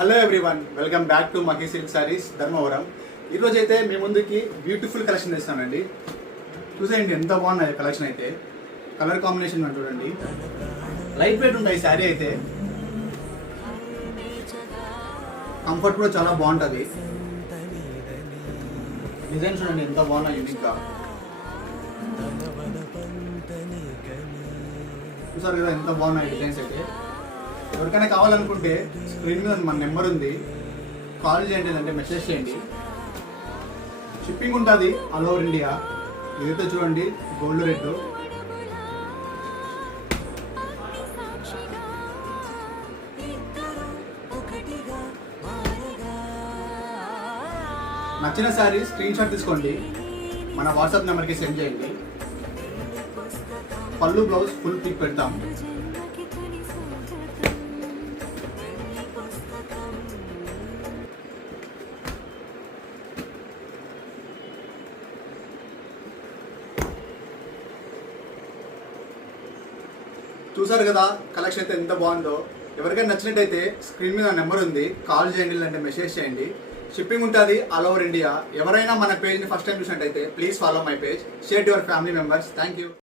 Hello everyone, welcome back to Mahi silk saris Dharmavaram. ఈరోజు అయితే మీ ముందుకి బ్యూటిఫుల్ కలెక్షన్ తెస్తానండి. చూసేయండి ఎంత బాగున్నాయి కలెక్షన్ అయితే. కలర్ కాంబినేషన్ చూడండి, లైట్ వెయిట్ ఉంటాయి. శారీ అయితే కంఫర్ట్ కూడా చాలా బాగుంటుంది. డిజైన్ చూడండి ఎంత బాగున్నాయి, యూనిక్గా. చూసారు కదా ఎంత బాగున్నాయి డిజైన్స్ అయితే. ఎవరికైనా కావాలనుకుంటే స్క్రీన్ మీద మన నెంబర్ ఉంది, కాల్ చేయండి, లేదంటే మెసేజ్ చేయండి. షిప్పింగ్ ఉంటుంది ఆల్ ఓవర్ ఇండియా. ఇదైతే చూడండి గోల్డ్ రెడ్. నచ్చిన శారీ స్క్రీన్ షాట్ తీసుకోండి, మన వాట్సాప్ నెంబర్కి సెండ్ చేయండి. పళ్ళు బ్లౌజ్ ఫుల్ పిక్ పెడతాం. చూసారు కదా కలెక్షన్ అయితే ఎంత బాగుందో. ఎవరికైనా నచ్చినట్టయితే స్క్రీన్ మీద నెంబర్ ఉంది, కాల్ చేయండి, లేదంటే మెసేజ్ చేయండి. షిప్పింగ్ ఉంటుంది ఆల్ ఓవర్ ఇండియా. ఎవరైనా మన పేజ్ని ఫస్ట్ టైం చూసినట్టయితే please follow my page, share to your family members. Thank you.